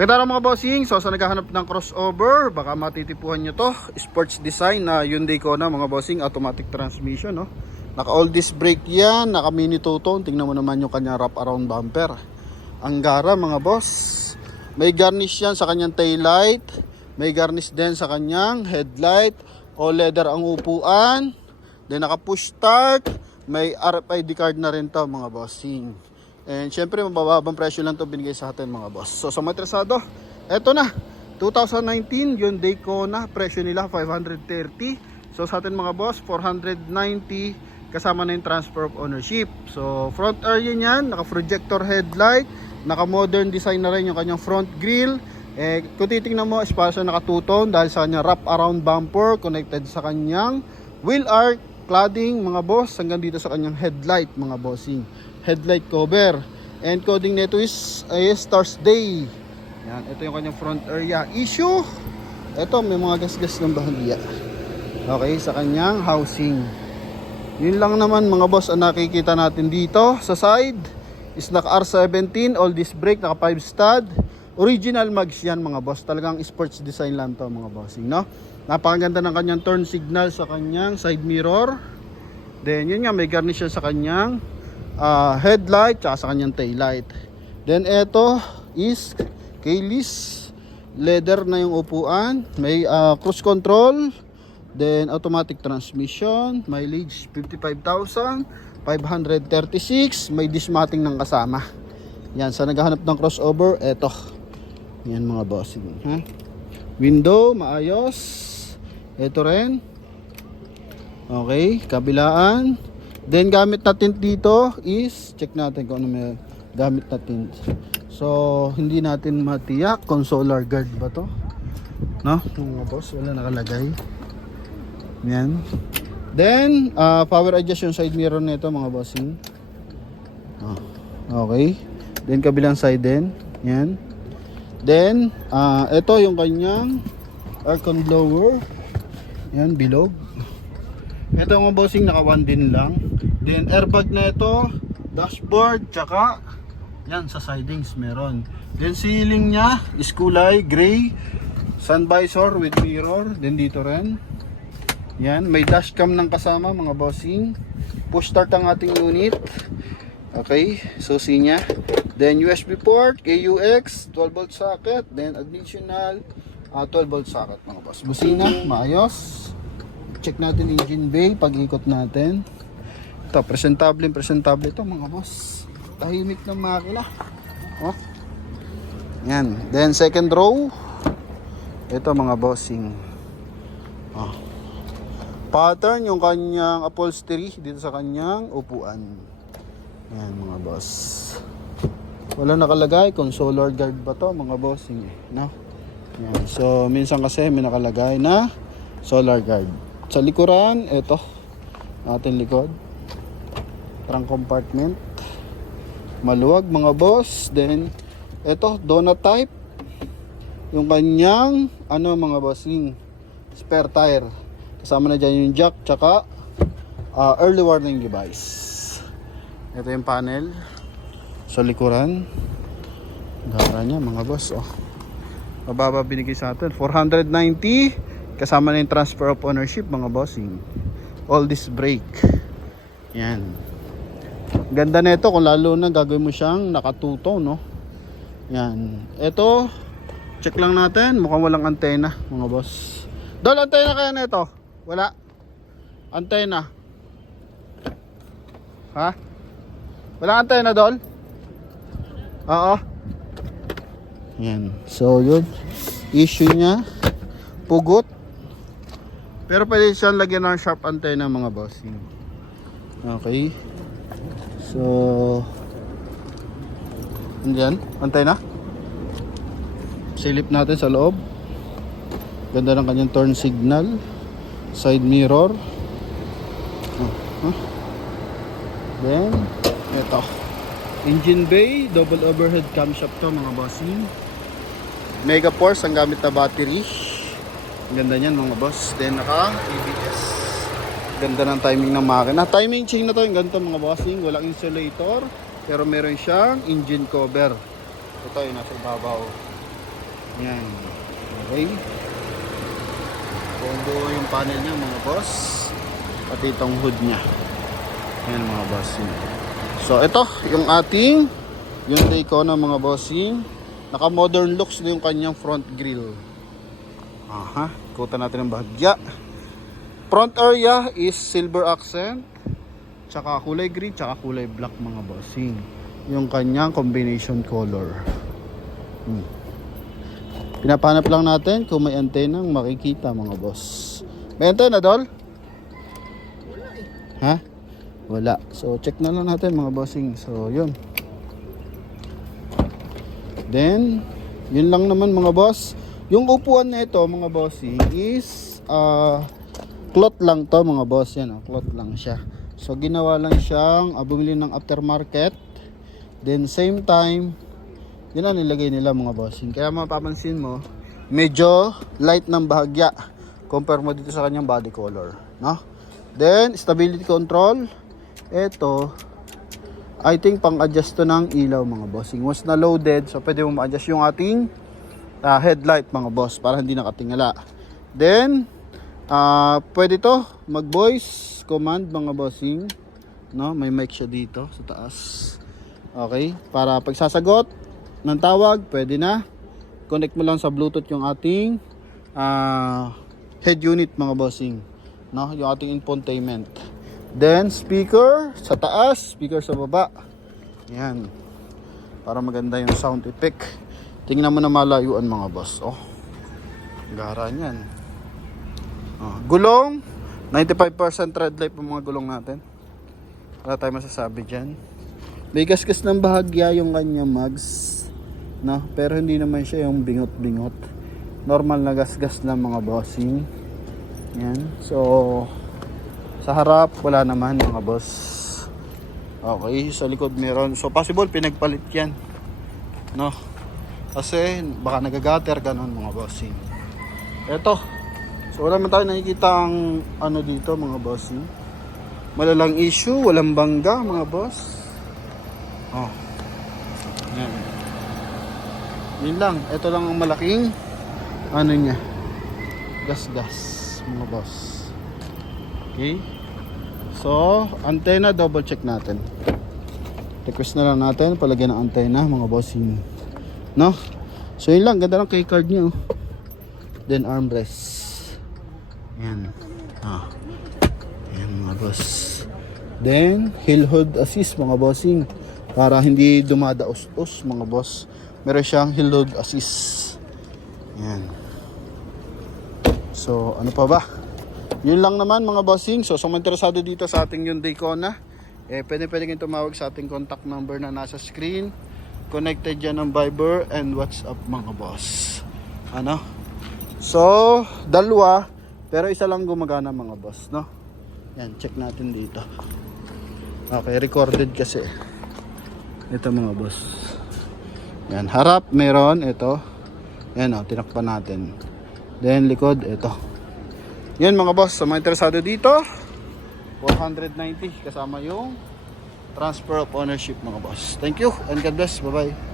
Maganda mga bossing, so sa naghahanap ng crossover, baka matitipuhan nyo to. Sports design na Hyundai Kona mga bossing, automatic transmission, no? Naka all disc brake yan, naka mini two-tone. Tingnan mo naman yung kanyang wrap around bumper. Ang gara mga boss. May garnish yan sa kanyang tail light. May garnish din sa kanyang headlight. All leather ang upuan. Then naka push start. May RFID card na rin to mga bossing. And syempre mababang presyo lang to binigay sa atin mga boss. So sa mga interesado, eto na 2019 Hyundai Kona, presyo nila 530. So sa atin mga boss 490 kasama na yung transfer of ownership. So front area niyan, naka projector headlight, naka modern design na rin yung kanyang front grille. Kung titingnan mo, espasyo naka two-tone dahil sa kanyang wrap around bumper connected sa kanyang wheel arch cladding mga boss hanggang dito sa kanyang headlight mga bossing. Headlight cover. And coding nito is Stars Day. Yan, ito yung kanyang front area. Issue. Ito may mga gas-gas ng bahagya. Okay, sa kanyang housing. Yun lang naman mga boss ang nakikita natin dito. Sa side is naka R17, all disc brake, naka 5 stud. Original mags yan mga boss. Talagang sports design lang to mga bossing, no? Napakaganda ng kanyang turn signal sa kanyang side mirror. Then yun nga, may garnish siya sa kanyang headlight tsaka sa kanyang tail light. Then ito is keyless leather na yung upuan. May cruise control. Then automatic transmission. Mileage 55,536. May dismatting ng kasama. Yan, sa naghahanap ng crossover, eto. Yan mga bossing, ha? Window, maayos. Ito rin. Okay, kabilaan. Then gamit natin dito is, check natin kung ano may gamit natin. So, hindi natin matiyak kung solar guard ba to. No? Mga boss, wala nakalagay. Yan. Then, power adjust yung side mirror nito mga bossing. Okay. Then, kabilang side din. Yan. Then, ito yung kanyang aircon blower. Yan, bilog. Ito mga bossing, naka 1 din lang. Then, airbag na ito, dashboard, tsaka yan, sa sidings meron. Then, ceiling nya is kulay gray. Sun visor with mirror. Then, dito rin. Yan, may dashcam ng kasama mga bossing. Push start ang ating unit. Okay, susi nya. Then, USB port, KUX, 12 volt socket. Then, additional 12 volt socket mga boss. Busina, maayos. Check natin engine bay pag ikot natin. Ito, presentable ito mga boss. Tahimik ng makina. Oh. Yan. Then second row. Ito mga bossing. Oh. Pattern yung kanyang upholstery dito sa kanyang upuan. Yan mga boss. Wala nakalagay kung solar guard ba to mga bossing, no? Yan. So minsan kasi may nakalagay na solar guard. Sa likuran, ito ating likod, trunk compartment, maluwag mga boss. Then ito, donut type yung kanyang mga bossing spare tire. Kasama na dyan yung jack tsaka early warning device. Ito yung panel sa likuran. Gara nya mga boss, oh. Mababa binigay sa atin, 490 kasama na yung transfer of ownership mga bossing. All disc brake. Yan. Ganda na ito kung lalo na gagawin mo siyang nakatuto, no? Yan. Ito, check lang natin. Mukhang walang antena mga boss. Dol, antena kaya na ito? Wala. Antena. Ha? Walang antena, Dol? Oo. Yan. So, yun. Issue niya. Pugot. Pero pwede siyang lagyan ng sharp antenna mga bossing. Okay. So, andyan, antenna. Silip natin sa loob. Ganda ng kanyang turn signal. Side mirror. Then, ito. Engine bay, double overhead camshaft to mga bossing. Mega force ang gamit na battery. Ganda niyan mga boss. Then naka ABS. Ganda ng timing ng makina. Timing chain na to yung ganito mga bossing. Walang insulator, pero meron siyang engine cover. Ito yung nasa ibabaw. Yan. Okay. Buo yung panel niya mga boss. Pati itong hood niya. Ayan mga bossing. So ito yung ating Hyundai Kona mga bossing. Naka modern looks na yung kanyang front grille. Aha, ikutan natin ang bahagya. Front area is silver accent, tsaka kulay green, tsaka kulay black mga bossing. Yung kanyang combination color. Pinapanap lang natin kung may antenna makikita mga boss. May antenna Dol? Wala eh. Ha? Wala. So check na lang natin mga bossing. So yun. Then, yun lang naman mga boss. Yung upuan na ito mga bossing is cloth lang to mga boss. Yan, cloth lang siya. So ginawa lang siyang bumili ng aftermarket. Then same time, yun ang nilagay nila mga bossing. Kaya mapapansin mo, medyo light ng bahagya compare mo dito sa kanyang body color, no? Then stability control, ito I think pang-adjust to ng ilaw mga bossing. Once na loaded, so pwede mo ma-adjust yung ating headlight mga boss para hindi nakatingala. Then pwede to mag-voice command mga bossing, no? May mic siya dito sa taas. Okay, para pag sasagot ng tawag, pwede na. Connect mo lang sa Bluetooth yung ating head unit mga bossing, no? Yung ating infotainment. Then speaker sa taas, speaker sa baba. Yan. Para maganda yung sound effect. Tingnan mo na malayuan mga boss. Oh. Gara niyan. Gulong 95% tread life ang mga gulong natin. Wala tayong masasabi diyan. May gasgas ng bahagya yung kanya mags, no? Pero hindi naman siya yung bingot-bingot. Normal na gasgas lang mga bossing. Yan. So sa harap wala naman mga boss. Okay, sa likod meron. So possible pinagpalit yan, no? Kasi baka nagagater ganun mga bossing. Eto. So wala man tayo nakikita ang ano dito mga bossing. Malalang issue, walang bangga mga boss. Oh. Yan. Yun lang. Ito lang ang malaking ano niya. Gas-gas mga boss. Okay. So, antenna double check natin. Request na lang natin palagyan ng antenna mga bossing. No? So yun lang, ganda ng keycard niya. Then armrest. Yan. Yan mga boss. Then hill hold assist mga bossing. Para hindi dumadaos-os mga boss. Meron siyang hill hold assist. Yan. So ano pa ba? Yun lang naman mga bossing. So kung interesado dito sa ating Hyundai Kona, pwede kayong tumawag sa ating contact number na nasa screen. Connected dyan ng Viber and WhatsApp mga boss. Ano? So, dalawa, pero isa lang gumagana mga boss, no? Yan, check natin dito. Okay, recorded kasi. Ito mga boss. Yan, harap meron, ito. Yan o, tinakpan natin. Then likod, ito. Yan mga boss, sa mga interesado dito, 490 kasama yung transfer of ownership mga boss. Thank you and God bless. Bye bye.